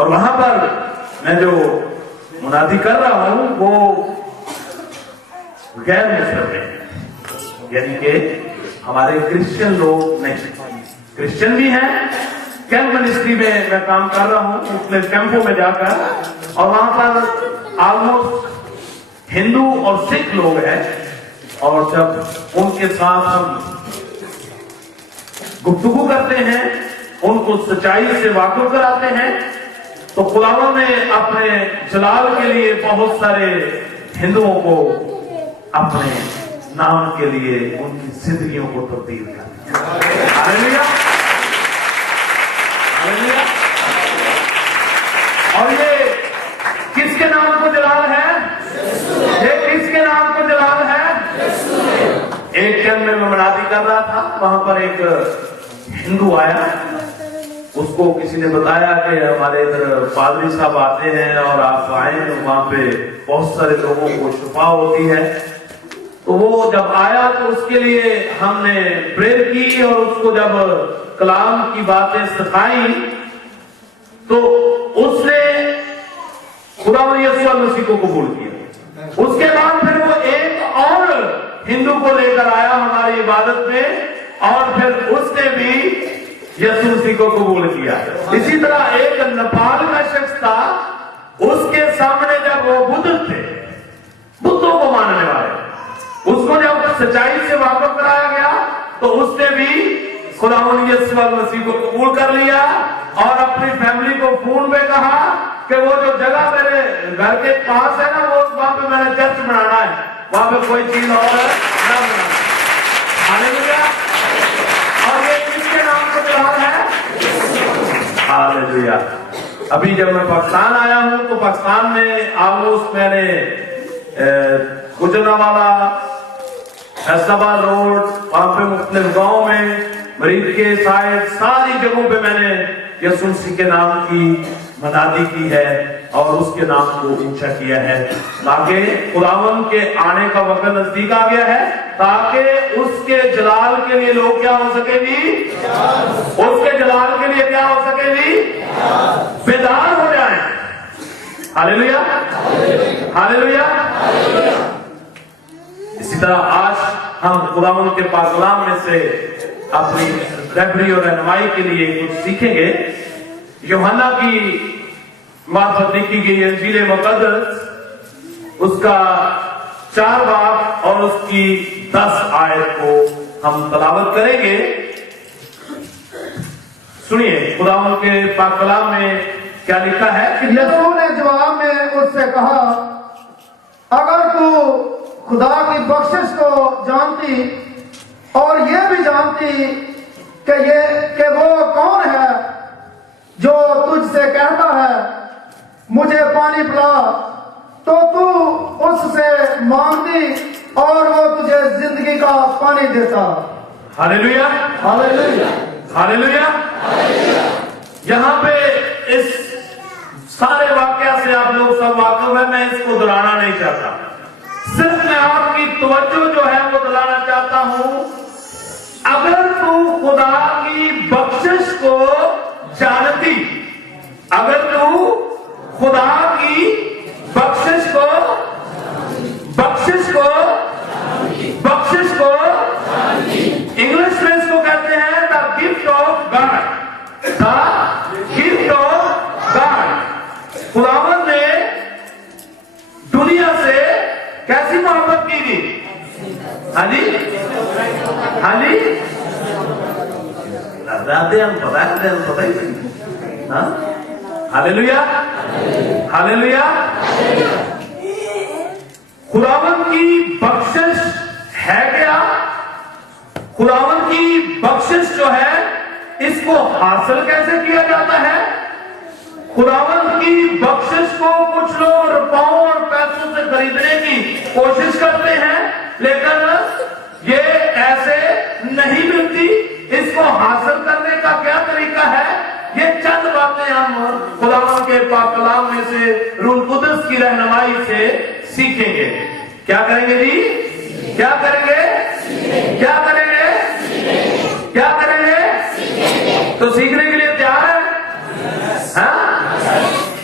اور وہاں پر میں جو منادی کر رہا ہوں وہ غیر مسلم ہیں، یعنی کہ ہمارے کرسچن لوگ نہیں، کرسچن بھی ہیں۔ کیمپ منسٹری میں کام کر رہا ہوں، مختلف کیمپوں میں جا کر، اور وہاں پر آلموسٹ ہندو اور سکھ لوگ ہیں، اور جب ان کے ساتھ ہم گفتگو کرتے ہیں، ان کو سچائی سے واقف کراتے ہیں، تو خداوند نے اپنے جلال کے لیے بہت سارے ہندوؤں کو اپنے نام کے لیے ان کی زندگیوں کو تبدیل کر دیا۔ ہاللیلویا، ہاللیلویا۔ اور یہ کس کے نام کو جلال ہے؟ یہ کس کے نام کو جلال ہے؟ ایک کیمپ میں منادی کر رہا تھا، وہاں پر ایک ہندو آیا، اس کو کسی نے بتایا کہ ہمارے ادھر پادری صاحب آتے ہیں اور آپ آئیں، وہاں پہ بہت سارے لوگوں کو شفا ہوتی ہے۔ تو وہ جب آیا تو اس کے لیے ہم نے پریئر کی، اور اس کو جب کلام کی باتیں سکھائی تو اس نے خداوند یسوع مسیح کو قبول کیا۔ اس کے بعد پھر وہ ایک اور ہندو کو لے کر آیا ہماری عبادت میں، اور پھر اس نے بھی یسوع مسیح کو قبول کیا۔ اسی طرح ایک نیپال کا شخص تھا، اس کے سامنے جب وہ بدھ تھے، بتوں کو ماننے والے، اس کو جب سچائی سے واقف کرایا گیا تو اس نے بھی خداوند یسوع مسیح کو قبول کر لیا، اور اپنی فیملی کو فون میں کہا کہ وہ جو جگہ میرے گھر کے پاس ہے نا، وہ وہاں پہ میں نے چرچ بنانا ہے، وہاں پہ کوئی چیز اور نہ بنانا۔ ہاللیلویا۔ اور یہ کس کے نام کو جلال ہے؟ ہاللیلویا۔ ابھی جب میں پاکستان آیا ہوں تو پاکستان میں آلموسٹ میں نے گجرانوالہ، فیصل آباد روڈ، وہاں پہ مختلف گاؤں میں، مریض کے سائڈ، ساری جگہوں پہ میں نے یسوع مسیح کے نام کی منادی کی ہے اور اس کے نام کو اونچا کیا ہے، تاکہ خداوند کے آنے کا وقت نزدیک آ گیا ہے، تاکہ اس کے جلال کے لیے لوگ کیا ہو سکے گی؟ اس کے جلال کے لیے کیا ہو سکے گی؟ بیدار ہو جائیں۔ ہاللیلویا، ہاللیلویا۔ اسی طرح آج ہم خداوند کے پاک کلام میں سے اپنی رہبری اور رہنمائی کے لیے کچھ سیکھیں گے۔ یوحنا کی معرفت لکھی گئی انجیل مقدس، اس کا 4 باب اور اس کی 10 آیت کو ہم تلاوت کریں گے۔ سنیے خداوند کے پاک کلام میں کیا لکھا ہے۔ یسوع نے جواب میں اس سے کہا، اگر تو خدا کی بخشش کو جانتی اور یہ بھی جانتی کہ وہ کون ہے جو تجھ سے کہتا ہے مجھے پانی پلا، تو اس سے مانگتی اور وہ تجھے زندگی کا پانی دیتا۔ ہاللیلویا، ہاللیلویا، ہاللیلویا۔ یہاں پہ اس سارے واقعہ سے آپ لوگ سب واقف ہیں، میں اس کو دلانا نہیں چاہتا، صرف میں آپ کی توجہ جو ہے وہ دلانا چاہتا ہوں۔ اگر تو خدا کی بخشش کو جانتی، اگر تو خدا کی بخشش کو انگلش میں اس کو کہتے ہیں the gift of God, the gift of God. خداوند نے دنیا سے کیسی محبت کی تھی؟ ہاں جی، ہاں جی، ہم پتا ہی نہیں۔ ہاللیلویا، ہاللیلویا۔ خداوند کی بخشش ہے کیا؟ خداوند کی بخشش جو ہے اس کو حاصل کیسے کیا جاتا ہے؟ خداوند کی بخشش کو کچھ لوگ روپوں اور پیسوں سے خریدنے کی کوشش کرتے ہیں، لیکن یہ ایسے نہیں ملتی۔ اس کو حاصل کرنے کا کیا طریقہ ہے؟ یہ چند باتیں ہم خداوند کے پاک کلام میں سے روح القدس کی رہنمائی سے سیکھیں گے۔ کیا کریں گے جی؟ کیا کریں گے؟ کیا کریں گے؟ کیا کریں گے؟ تو سیکھنے کے لیے تیار ہے؟ ہاں؟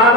8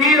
3